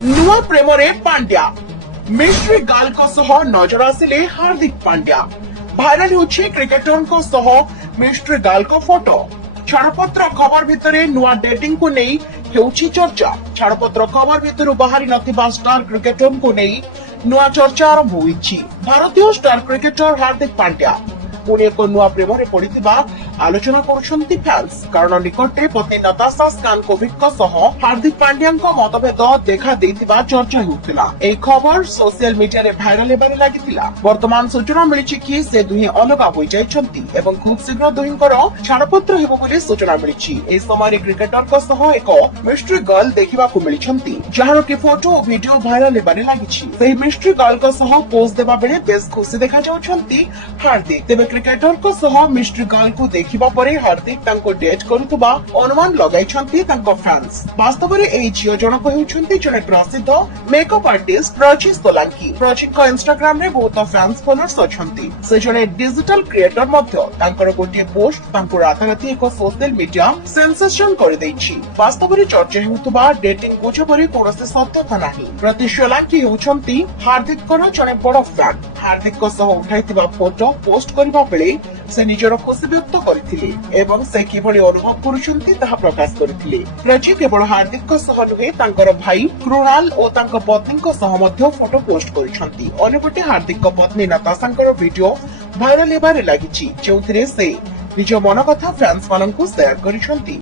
नुआ प्रेमरे पांड्या मिस्ट्री गाल नजर आसिले हार्दिक पांड्या भाइराल होछि क्रिकेटरଙ୍କ सह मिस्ट्री गाल को फोटो। छाड़पत्र खबर भितरे नुआ डेटिंग को नहीं हेउछि चर्चा। छाड़पत्र खबर भितरु बाहरी नथिबा स्टार क्रिकेटर को नहीं नुआ चर्चा आरंभ होइछि। भारतीय स्टार क्रिकेटर हार्दिक पांड्या पुणी एक नुआ प्रेमरे पड़िथिबा आलोचना करुछंती फैंस। कारण निकटे पत्नी नताशा स्कानकोविक हार्दिक पांड्या मतभेद देखा देइथिबा चर्चा हेउथिला। एई खबर सोशल मीडिया रे भाइराल हेबारे लागिथिला। वर्तमान सूचना मिलिछि कि से दुहे अलगा होई जाइछंती एवं खूब शीघ्र दुहिंकर छाड़पत्र हेबो बोली सूचना मिलिछि। एई समय क्रिकेटर सह एक मिस्ट्री गर्ल देखिबाकू मिलिछंती, जहार कि फोटो और वीडियो भाइराल हेबारे लागिछि। सेही मिस्ट्री गर्ल सह पोज देबा बेले बेस खुशी देखा जाउछंती हार्दिक। तेबे क्रिकेटर को सह मिस्ट्री गर्ल को देखिबा परे हार्दिक तांको डेट करुतबा अनुमान लगाइछंती तांको फैंस। वास्तव में एई झियो जनक हेउछंती जने प्रसिद्ध मेकअप आर्टिस्ट प्राची सोलांकी। प्राची को इंस्टाग्राम रे बहुत फैंस फॉलोअर्स अछंती। से जने डिजिटल क्रिएटर मध्य तांकर गोटे पोस्ट तांको राताराती एक सोशल मीडिया सेंसेशन कर दैछि। वास्तव में चर्चा हेउतबा डेटिंग गुजब परे कोनोसी सत्यता नाही। प्राची सोलांकी हेउछंती हार्दिक को जने बड़ फैन। हार्दिक को सह उठाइतिबा फोटो पोस्ट करबा बेले से निजर खुशी व्यक्त करथिले एवं से किभଳି अनुभव करूछंती ताहा प्रकाश करथिले। प्राची केवल हार्दिक को सह नुहे तांकर भाई कृणाल और तांकर पत्नी को सह मध्य फोटो पोस्ट करिसंती। अन्यपटे हार्दिक को पत्नी नताशांकर वीडियो भाइराल हेबारे लागिछि, जोंथिरे से निज मन कथा फैंस माननकु शेयर करिसंती।